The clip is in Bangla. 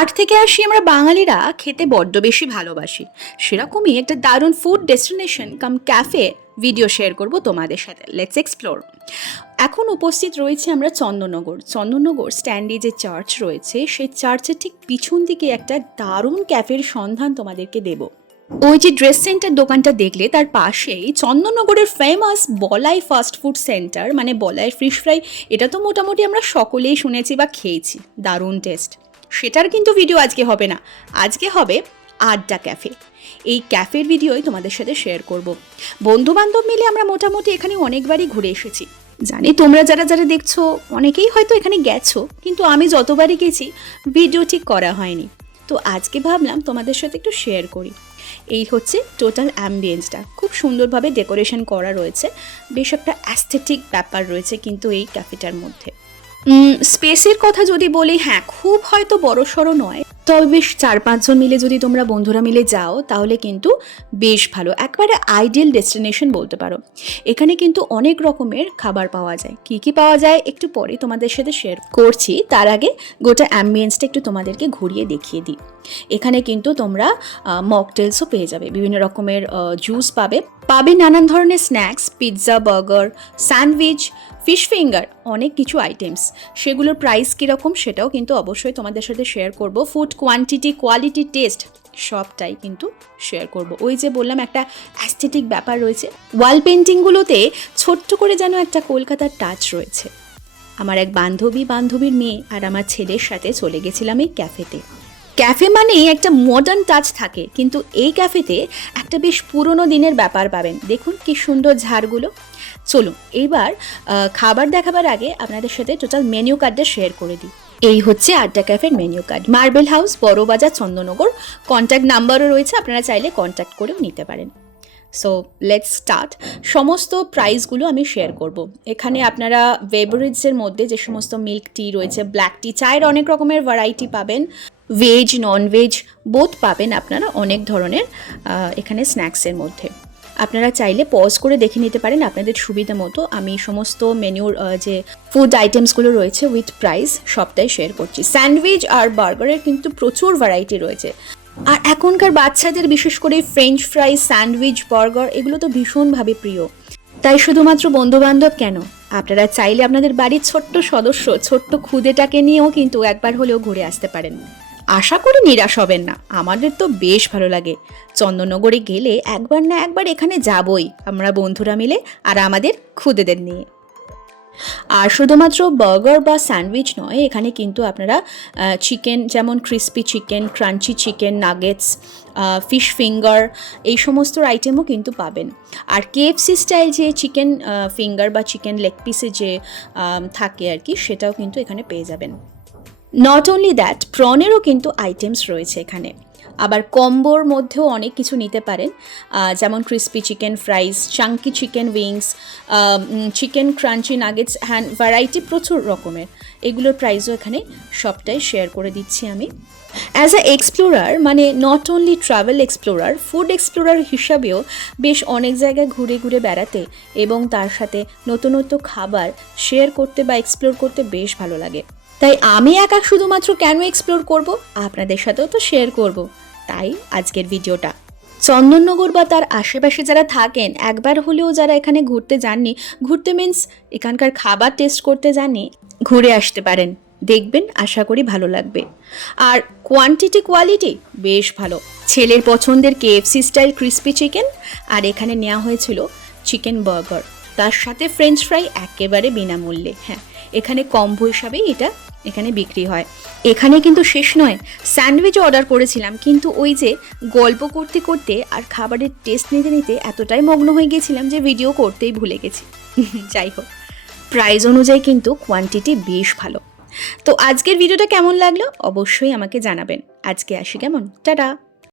আট থেকে আসি আমরা বাঙালিরা খেতে বড্ড বেশি ভালোবাসি। সেরকমই একটা দারুণ ফুড ডেস্টিনেশন কাম ক্যাফে ভিডিও শেয়ার করব তোমাদের সাথে। Let's explore. এখন উপস্থিত রয়েছে আমরা চন্দননগর স্ট্যান্ডে যে চার্চ রয়েছে সেই চার্চের ঠিক পিছন দিকে একটা দারুণ ক্যাফের সন্ধান তোমাদেরকে দেব। ওই যে ড্রেস সেন্টার দোকানটা দেখলে তার পাশেই চন্দননগরের ফেমাস বলাই ফাস্ট ফুড সেন্টার, মানে বলাইয়ের ফিশ ফ্রাই। এটা তো মোটামুটি আমরা সকলেই শুনেছি বা খেয়েছি, দারুণ টেস্ট। সেটার কিন্তু ভিডিও আজকে হবে না, আজকে হবে আড্ডা ক্যাফে। এই ক্যাফের ভিডিওই তোমাদের সাথে শেয়ার করব। বন্ধু বান্ধব মিলে আমরা মোটামুটি এখানে অনেকবারই ঘুরে এসেছি। জানি তোমরা যারা যারা দেখছো অনেকেই হয়তো এখানে গেছো, কিন্তু আমি যতবারই গেছি ভিডিও ঠিক করা হয়নি। তো আজকে ভাবলাম তোমাদের সাথে একটু শেয়ার করি। এই হচ্ছে টোটাল অ্যাম্বিয়েন্সটা, খুব সুন্দরভাবে ডেকোরেশন করা রয়েছে, বেশ একটা অ্যাস্থেটিক ব্যাপার রয়েছে কিন্তু এই ক্যাফেটার মধ্যে। স্পেসের কথা যদি বলি, হ্যাঁ খুব হয়তো বড়সড় নয়, তবে বেশ 4-5 জন মিলে যদি তোমরা বন্ধুরা মিলে যাও তাহলে কিন্তু বেশ ভালো, একবারে আইডিয়াল ডেস্টিনেশন বলতে পারো। এখানে কিন্তু অনেক রকমের খাবার পাওয়া যায়। কি কি পাওয়া যায় একটু পরে তোমাদের সাথে শেয়ার করছি, তার আগে গোটা অ্যাম্বিয়েন্সটা একটু তোমাদেরকে ঘুরিয়ে দেখিয়ে দিই। এখানে কিন্তু তোমরা মকটেলসও পেয়ে যাবে, বিভিন্ন রকমের জুস পাবে নানান ধরনের snacks, pizza, burger, sandwich, fish finger, অনেক কিছু আইটেমস। সেগুলোর প্রাইস কীরকম সেটাও কিন্তু অবশ্যই তোমাদের সাথে শেয়ার করব। ফুড কোয়ান্টিটি, কোয়ালিটি, টেস্ট সবটাই কিন্তু শেয়ার করব। ওই যে বললাম একটা অ্যাস্থেটিক ব্যাপার রয়েছে, ওয়াল পেন্টিংগুলোতে ছোট্ট করে যেন একটা কলকাতার টাচ রয়েছে। আমার এক বান্ধবীর মেয়ে আর আমার ছেলের সাথে চলে গেছিলাম এই ক্যাফেতে। ক্যাফে মানেই একটা মডার্ন টাচ থাকে, কিন্তু এই ক্যাফেতে একটা বেশ পুরনো দিনের ব্যাপার পাবেন। দেখুন কি সুন্দর ঝাড়গুলো। চলুন এইবার খাবার দেখাবার আগে আপনাদের সাথে টোটাল মেনু কার্ডটা শেয়ার করে দিই। এই হচ্ছে আড্ডা ক্যাফের menu card. Marble house, Barabazar, Chandannagar. Contact নাম্বারও রয়েছে, আপনারা চাইলে কন্ট্যাক্ট করেও নিতে পারেন। So let's start. সমস্ত প্রাইসগুলো আমি শেয়ার করব। এখানে আপনারা বেভারেজের মধ্যে যে সমস্ত মিল্ক টি রয়েছে, ব্ল্যাক টি, চায়ের অনেক রকমের ভ্যারাইটি পাবেন, ভেজ ননভেজ বোথ পাবেন আপনারা, অনেক ধরনের। এখানে স্ন্যাক্সের মধ্যে আপনারা চাইলে পজ করে দেখে নিতে পারেন আপনাদের সুবিধা মতো। আমি সমস্ত মেনুর যে ফুড আইটেমসগুলো রয়েছে উইথ প্রাইস সবটাই শেয়ার করছি। স্যান্ডউইচ আর বার্গারের কিন্তু প্রচুর ভ্যারাইটি রয়েছে, আর এখনকার বাচ্চাদের বিশেষ করে ফ্রেঞ্চ ফ্রাই, স্যান্ডউইচ, বার্গার এগুলো তো ভীষণভাবে প্রিয়। তাই শুধুমাত্র বন্ধুবান্ধব কেন, আপনারা চাইলে আপনাদের বাড়ির ছোট্ট সদস্য, ছোট্ট খুদেটাকে নিয়েও কিন্তু একবার হলেও ঘুরে আসতে পারেন। আশা করি নিরাশ হবেন না, আমাদের তো বেশ ভালো লাগে। চন্দননগরে গেলে একবার না একবার এখানে যাবই আমরা বন্ধুরা মিলে আর আমাদের খুদেদের নিয়ে। আর শুধুমাত্র বার্গার বা স্যান্ডউইচ নয়, এখানে কিন্তু আপনারা চিকেন, যেমন crispy chicken, crunchy chicken, nuggets, fish finger, এই সমস্ত আইটেমও কিন্তু পাবেন। আর কেএফসি স্টাইল যে চিকেন ফিঙ্গার বা চিকেন লেগ পিসে যে থাকে আর কি, সেটাও কিন্তু এখানে পেয়ে যাবেন। নট অনলি দ্যাট, প্রনেরও কিন্তু আইটেমস রয়েছে এখানে। আবার কম্বোর মধ্যেও অনেক কিছু নিতে পারেন, যেমন crispy chicken fries, Chunky chicken wings, chicken crunchy nuggets, hand variety প্রচুর রকমের। এগুলোর প্রাইসও এখানে সবটাই শেয়ার করে দিচ্ছি আমি। অ্যাজ আ এক্সপ্লোরার, মানে not only travel explorer, food explorer হিসাবেও বেশ অনেক জায়গায় ঘুরে ঘুরে বেড়াতে এবং তার সাথে নতুন নতুন খাবার শেয়ার করতে বা এক্সপ্লোর করতে বেশ ভালো লাগে। তাই আমি একা শুধুমাত্র কেন এক্সপ্লোর করব, আপনাদের সাথেও তো শেয়ার করব। তাই আজকের ভিডিওটা। চন্দননগর বা তার আশেপাশে যারা থাকেন, একবার হলেও যারা এখানে ঘুরতে যাননি, ঘুরতে মিন্স এখানকার খাবার টেস্ট করতে যাননি, ঘুরে আসতে পারেন। দেখবেন, আশা করি ভালো লাগবে। আর কোয়ান্টিটি কোয়ালিটি বেশ ভালো। ছেলের পছন্দের কেএফসি স্টাইল ক্রিস্পি চিকেন, আর এখানে নেওয়া হয়েছিল চিকেন বার্গার, তার সাথে ফ্রেঞ্চ ফ্রাই একেবারে বিনামূল্যে। হ্যাঁ, এখানে কম্বো হিসাবেই এটা এখানে বিক্রি হয়। এখানে কিন্তু শেষ নয়, স্যান্ডউইচ অর্ডার করেছিলাম, কিন্তু ওই যে গল্প করতে করতে আর খাবারের টেস্ট নিতে নিতে এতটাই মগ্ন হয়ে গেছিলাম যে ভিডিও করতেই ভুলে গেছি। যাই হোক, প্রাইস অনুযায়ী কিন্তু কোয়ান্টিটি বেশ ভালো। তো আজকের ভিডিওটা কেমন লাগলো অবশ্যই আমাকে জানাবেন। আজকে আসি, কেমন, টাটা।